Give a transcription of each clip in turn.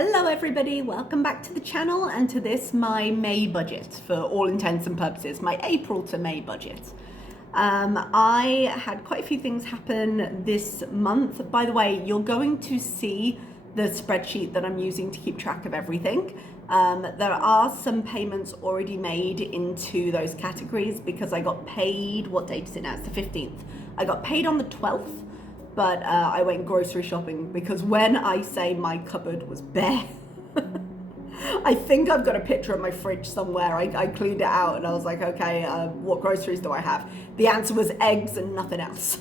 Hello everybody, welcome back to the channel and to this, my May budget for all intents and purposes, my April to May budget. I had quite a few things happen this month. By the way, you're going to see the spreadsheet that I'm using to keep track of everything. There are some payments already made into those categories because I got paid, what date is it now? It's the 15th. I got paid on the 12th. But I went grocery shopping because when I say my cupboard was bare, I think I've got a picture of my fridge somewhere. I cleaned it out and I was like, okay, what groceries do I have? The answer was eggs and nothing else.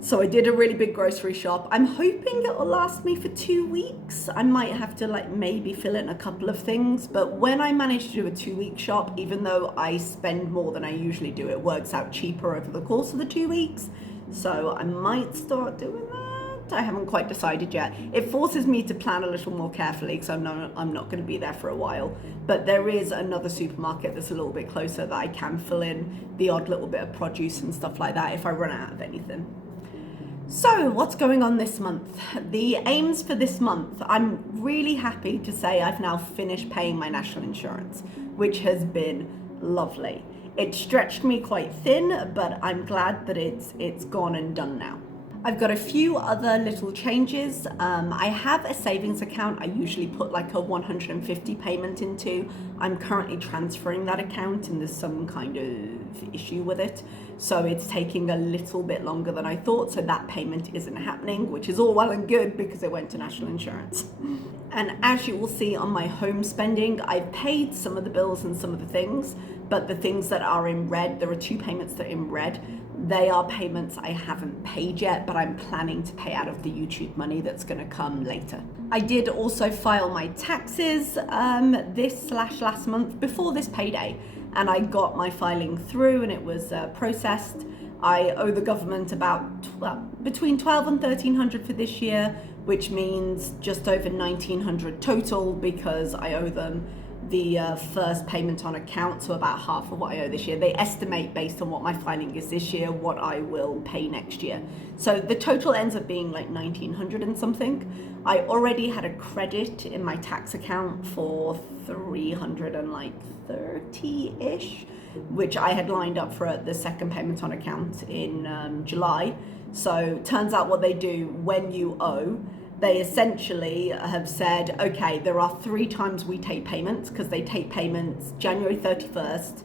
So I did a really big grocery shop. I'm hoping it will last me for 2 weeks. I might have to maybe fill in a couple of things, but when I manage to do a 2-week shop, even though I spend more than I usually do, it works out cheaper over the course of the 2 weeks. So I might start doing that. I haven't quite decided yet. It forces me to plan a little more carefully because I'm not going to be there for a while. But there is another supermarket that's a little bit closer that I can fill in the odd little bit of produce and stuff like that if I run out of anything. So what's going on this month? The aims for this month, I'm really happy to say I've now finished paying my national insurance, which has been lovely. It stretched me quite thin, but I'm glad that it's gone and done now. I've got a few other little changes. I have a savings account I usually put like a 150 payment into. I'm currently transferring that account and there's some kind of issue with it. So it's taking a little bit longer than I thought. So that payment isn't happening, which is all well and good because it went to national insurance. And as you will see on my home spending, I've paid some of the bills and some of the things, but the things that are in red, there are 2 payments that are in red. They are payments I haven't paid yet, but I'm planning to pay out of the YouTube money that's going to come later. I did also file my taxes this/last month before this payday, and I got my filing through and it was processed. I owe the government about between 12 and 1300 for this year, which means just over 1900 total because I owe them the first payment on account, so about half of what I owe this year. They estimate based on what my filing is this year, what I will pay next year. So the total ends up being like 1900 and something. I already had a credit in my tax account for 330-ish, which I had lined up for the second payment on account in July. So turns out what they do when you owe, they essentially have said, okay, there are 3 times we take payments because they take payments January 31st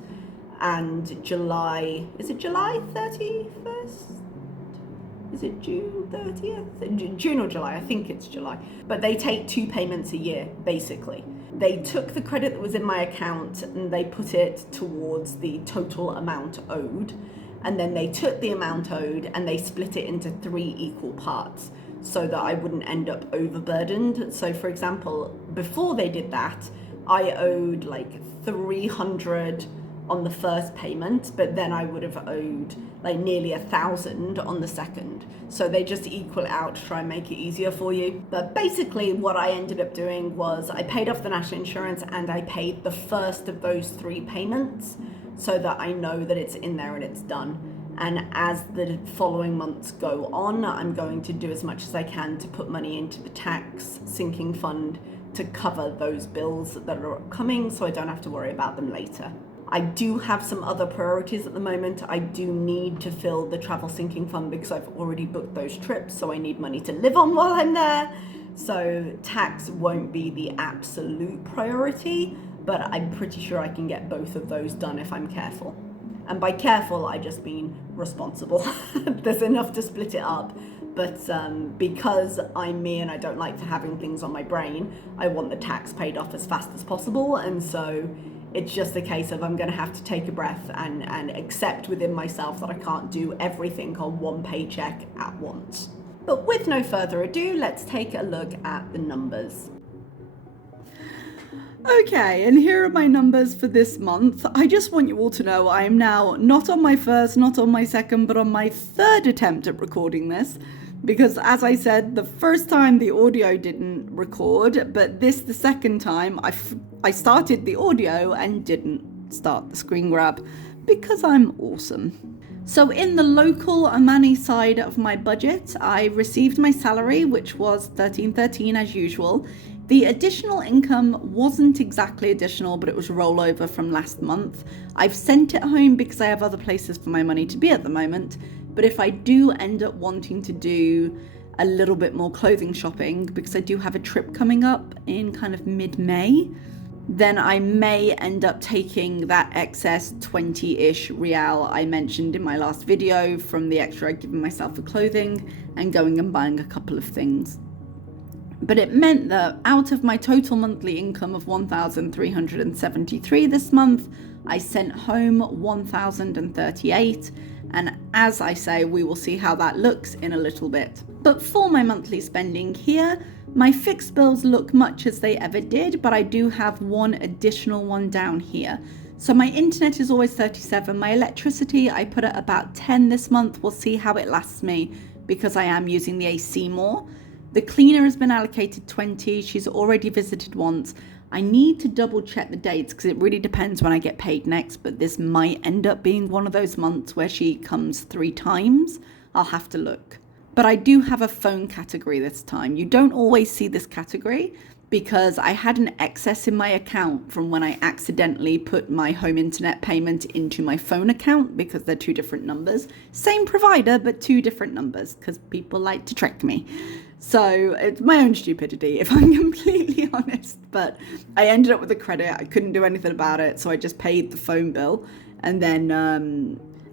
and July, is it July 31st? Is it June 30th? June or July, I think it's July. But they take 2 payments a year, basically. They took the credit that was in my account and they put it towards the total amount owed. And then they took the amount owed and they split it into 3 equal parts, so that I wouldn't end up overburdened. So for example, before they did that, I owed like 300 on the first payment, but then I would have owed like nearly 1,000 on the second. So they just equal it out to try and make it easier for you. But basically what I ended up doing was I paid off the national insurance and I paid the first of those 3 payments so that I know that it's in there and it's done. And as the following months go on, I'm going to do as much as I can to put money into the tax sinking fund to cover those bills that are upcoming so I don't have to worry about them later. I do have some other priorities at the moment. I do need to fill the travel sinking fund because I've already booked those trips, so I need money to live on while I'm there. So tax won't be the absolute priority, but I'm pretty sure I can get both of those done if I'm careful. And by careful, I just mean responsible. There's enough to split it up. But because I'm me and I don't like to having things on my brain, I want the tax paid off as fast as possible. And so it's just a case of I'm going to have to take a breath and accept within myself that I can't do everything on one paycheck at once. But with no further ado, let's take a look at the numbers. Okay, and here are my numbers for this month. I just want you all to know I am now not on my first, not on my second, but on my 3rd attempt at recording this. Because as I said, the first time the audio didn't record, but the second time I started the audio and didn't start the screen grab because I'm awesome. So in the local Omani side of my budget, I received my salary, which was $13.13 as usual. The additional income wasn't exactly additional, but it was rollover from last month. I've sent it home because I have other places for my money to be at the moment. But if I do end up wanting to do a little bit more clothing shopping, because I do have a trip coming up in kind of mid-May, then I may end up taking that excess 20-ish real I mentioned in my last video from the extra I'd given myself for clothing and going and buying a couple of things. But it meant that out of my total monthly income of 1,373 this month, I sent home 1,038. And as I say, we will see how that looks in a little bit. But for my monthly spending here, my fixed bills look much as they ever did, but I do have one additional one down here. So my internet is always 37. My electricity, I put at about 10 this month. We'll see how it lasts me because I am using the AC more. The cleaner has been allocated 20. She's already visited once. I need to double check the dates because it really depends when I get paid next, but this might end up being one of those months where she comes 3 times. I'll have to look. But I do have a phone category this time. You don't always see this category because I had an excess in my account from when I accidentally put my home internet payment into my phone account because they're 2 different numbers. Same provider, but 2 different numbers because people like to trick me. So it's my own stupidity, if I'm completely honest. But I ended up with a credit. I couldn't do anything about it. So I just paid the phone bill and then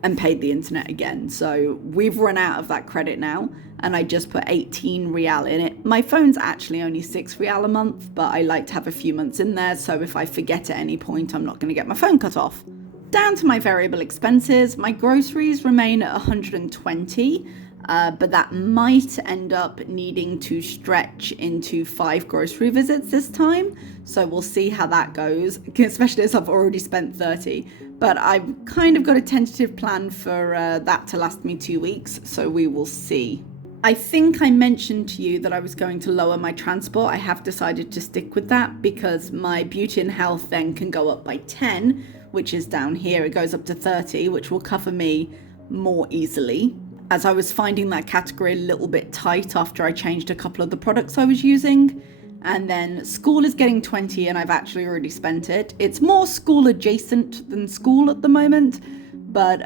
and paid the internet again. So we've run out of that credit now. And I just put 18 real in it. My phone's actually only 6 real a month, but I like to have a few months in there. So if I forget at any point, I'm not going to get my phone cut off. Down to my variable expenses, my groceries remain at 120. But that might end up needing to stretch into 5 grocery visits this time. So we'll see how that goes, especially as I've already spent 30. But I've kind of got a tentative plan for that to last me 2 weeks. So we will see. I think I mentioned to you that I was going to lower my transport. I have decided to stick with that because my beauty and health then can go up by 10, which is down here. It goes up to 30, which will cover me more easily, as I was finding that category a little bit tight after I changed a couple of the products I was using. And then school is getting 20 and I've actually already spent it. It's more school adjacent than school at the moment, but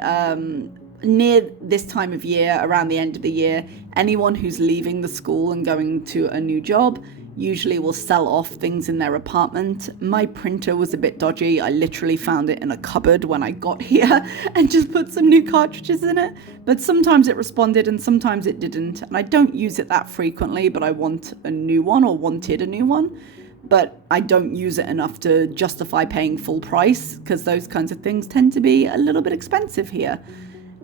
near this time of year, around the end of the year, anyone who's leaving the school and going to a new job usually will sell off things in their apartment. My printer was a bit dodgy. I literally found it in a cupboard when I got here and just put some new cartridges in it. But sometimes it responded and sometimes it didn't. And I don't use it that frequently, but I want a new one or wanted a new one. But I don't use it enough to justify paying full price because those kinds of things tend to be a little bit expensive here.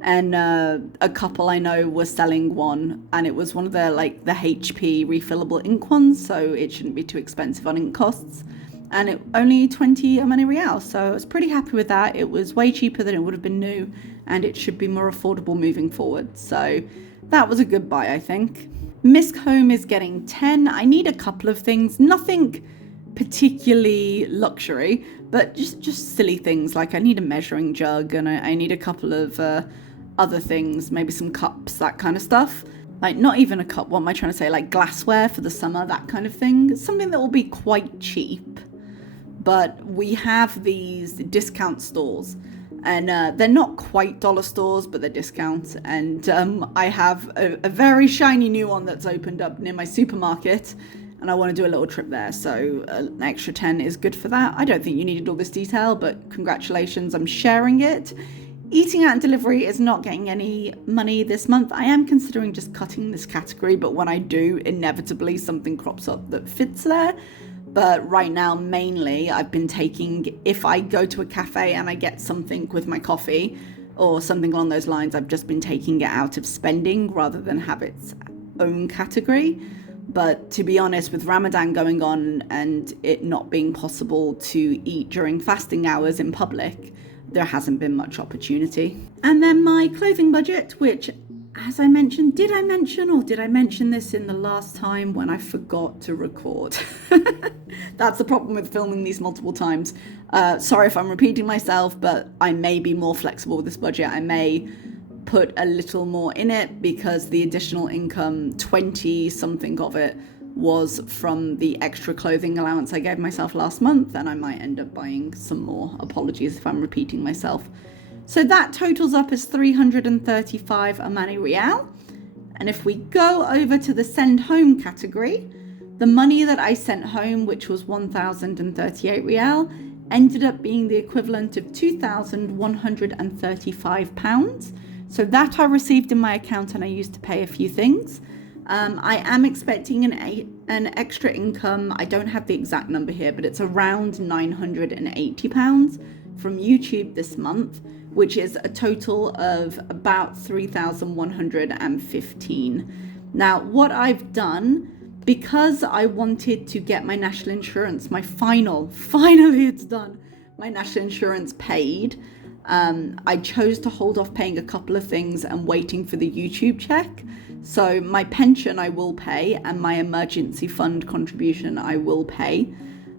And a couple I know were selling one, and it was one of the HP refillable ink ones, so it shouldn't be too expensive on ink costs. And it only 20 real, so I was pretty happy with that. It was way cheaper than it would have been new, and it should be more affordable moving forward. So that was a good buy, I think. Misk Home is getting 10. I need a couple of things, nothing particularly luxury, but just silly things. Like I need a measuring jug, and I need a couple of other things, maybe some cups, that kind of stuff. Like not even a cup, what am I trying to say? Like glassware for the summer, that kind of thing. Something that will be quite cheap. But we have these discount stores, and they're not quite dollar stores, but they're discounts. And I have a very shiny new one that's opened up near my supermarket, and I want to do a little trip there. So an extra 10 is good for that. I don't think you needed all this detail, but congratulations, I'm sharing it. Eating out and delivery is not getting any money this month. I am considering just cutting this category, but when I do, inevitably something crops up that fits there. But right now, mainly, I've been taking, if I go to a cafe and I get something with my coffee or something along those lines, I've just been taking it out of spending rather than have its own category. But to be honest, with Ramadan going on and it not being possible to eat during fasting hours in public, there hasn't been much opportunity. And then my clothing budget, which, as I mentioned, did I mention this in the last time when I forgot to record? That's the problem with filming these multiple times. Sorry if I'm repeating myself, but I may be more flexible with this budget. I may put a little more in it because the additional income, 20 something of it, was from the extra clothing allowance I gave myself last month, and I might end up buying some more. Apologies if I'm repeating myself. So that totals up as 335 Omani Rial. And if we go over to the send home category, the money that I sent home, which was 1,038 Rial, ended up being the equivalent of £2,135. So that I received in my account and I used to pay a few things. I am expecting an extra income. I don't have the exact number here, but it's around £980 from YouTube this month, which is a total of about 3,115. Now, what I've done, because I wanted to get my national insurance, finally it's done, my national insurance paid, I chose to hold off paying a couple of things and waiting for the YouTube check. So my pension I will pay, and my emergency fund contribution I will pay.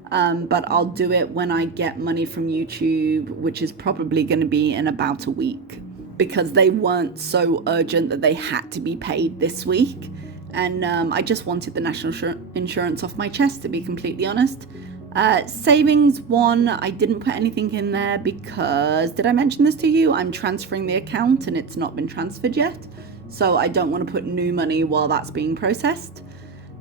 But I'll do it when I get money from YouTube, which is probably going to be in about a week, because they weren't so urgent that they had to be paid this week. And I just wanted the national insurance off my chest, to be completely honest. Savings one, I didn't put anything in there because, did I mention this to you? I'm transferring the account and it's not been transferred yet. So I don't want to put new money while that's being processed.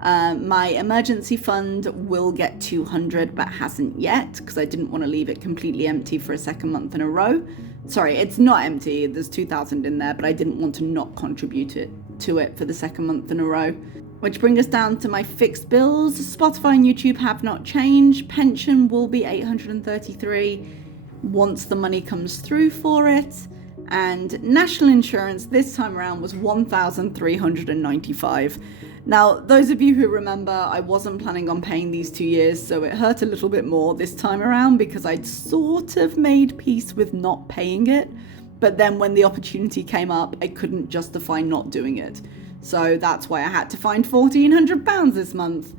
My emergency fund will get 200, but hasn't yet, because I didn't want to leave it completely empty for a second month in a row. Sorry, it's not empty. There's 2,000 in there, but I didn't want to not contribute to it for the second month in a row. Which brings us down to my fixed bills. Spotify and YouTube have not changed. Pension will be 833 once the money comes through for it. And national insurance this time around was 1,395. Now, those of you who remember, I wasn't planning on paying these 2 years, so it hurt a little bit more this time around because I'd sort of made peace with not paying it. But then when the opportunity came up, I couldn't justify not doing it. So that's why I had to find £1,400 this month.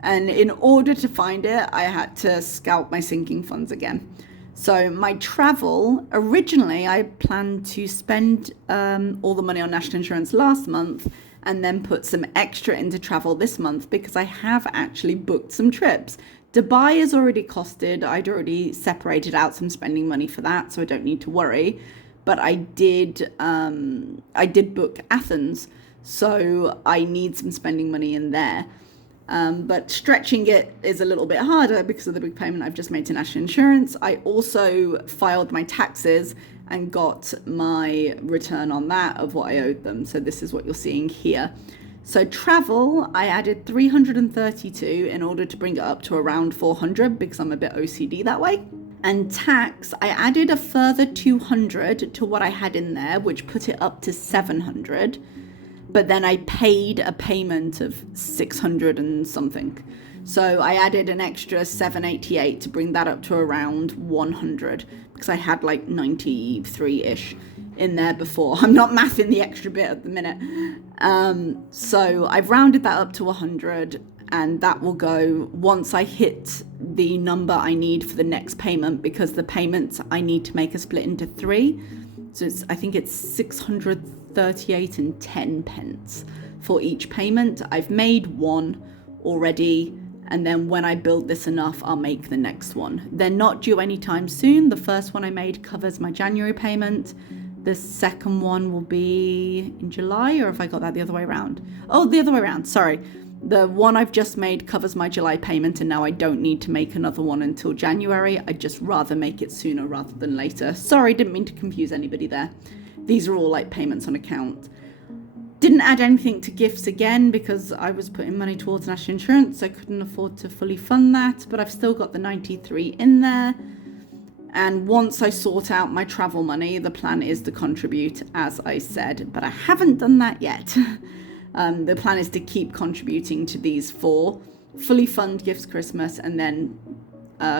And in order to find it, I had to scalp my sinking funds again. So my travel, originally I planned to spend all the money on national insurance last month and then put some extra into travel this month, because I have actually booked some trips. Dubai is already costed. I'd already separated out some spending money for that, so I don't need to worry. But I did book Athens, so I need some spending money in there. But stretching it is a little bit harder because of the big payment I've just made to national insurance. I also filed my taxes and got my return on that of what I owed them. So this is what you're seeing here. So travel, I added 332 in order to bring it up to around 400 because I'm a bit OCD that way. And tax, I added a further 200 to what I had in there, which put it up to 700. But then I paid a payment of 600 and something. So I added an extra 788 to bring that up to around 100, because I had like 93-ish in there before. I'm not mathing the extra bit at the minute. So I've rounded that up to 100, and that will go once I hit the number I need for the next payment, because the payments I need to make are split into 3. So I think it's 638 and 10 pence for each payment. I've made one already, and then when I build this enough, I'll make the next one. They're not due anytime soon. The first one I made covers my January payment. The second one will be in July, or have I got that the other way around? Oh, the other way around, sorry. The one I've just made covers my July payment, and now I don't need to make another one until January. I'd just rather make it sooner rather than later. Sorry, didn't mean to confuse anybody there. These are all like payments on account. Didn't add anything to gifts again because I was putting money towards national insurance. I couldn't afford to fully fund that, but I've still got the 93 in there. And once I sort out my travel money, the plan is to contribute, as I said, but I haven't done that yet. The plan is to keep contributing to these 4, fully fund Gifts Christmas, and then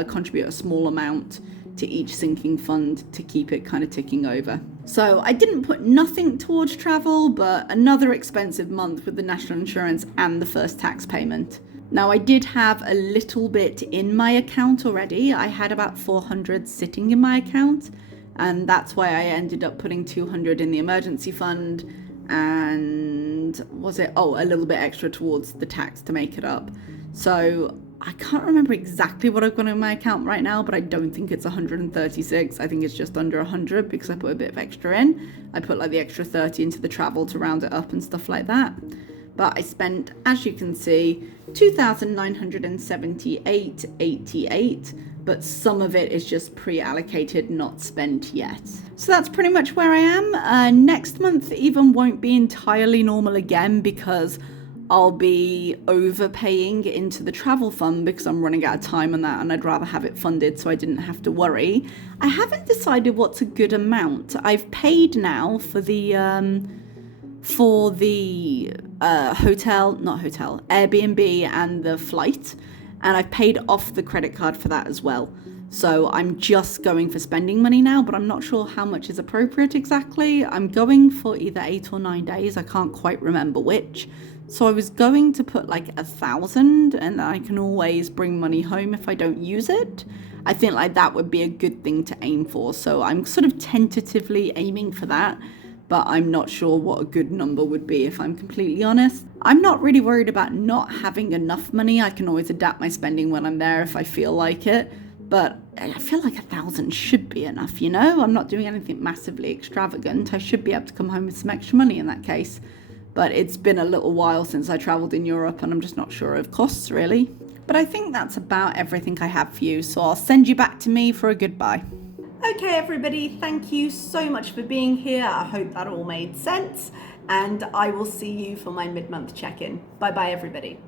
contribute a small amount to each sinking fund to keep it kind of ticking over. So I didn't put nothing towards travel, but another expensive month with the national insurance and the first tax payment. Now, I did have a little bit in my account already. I had about 400 sitting in my account, and that's why I ended up putting 200 in the emergency fund and and was it, a little bit extra towards the tax to make it up. So I can't remember exactly what I've got in my account right now, but I don't think it's 136. I think it's just under 100 because I put a bit of extra in. I put like the extra 30 into the travel to round it up and stuff like that. But I spent, as you can see, 2,978.88, but some of it is just pre-allocated, not spent yet. So that's pretty much where I am. Next month even won't be entirely normal again because I'll be overpaying into the travel fund because I'm running out of time on that and I'd rather have it funded so I didn't have to worry. I haven't decided what's a good amount. I've paid now for the Airbnb and the flight, and I've paid off the credit card for that as well. So I'm just going for spending money now, but I'm not sure how much is appropriate exactly. I'm going for either 8 or 9 days. I can't quite remember which. So I was going to put like 1,000 and I can always bring money home if I don't use it. I think like that would be a good thing to aim for. So I'm sort of tentatively aiming for that, but I'm not sure what a good number would be if I'm completely honest. I'm not really worried about not having enough money. I can always adapt my spending when I'm there if I feel like it. But I feel like 1,000 should be enough, you know? I'm not doing anything massively extravagant. I should be able to come home with some extra money in that case. But it's been a little while since I travelled in Europe and I'm just not sure of costs really. But I think that's about everything I have for you, so I'll send you back to me for a goodbye. Okay, everybody, thank you so much for being here. I hope that all made sense, and I will see you for my mid-month check-in. Bye-bye, everybody.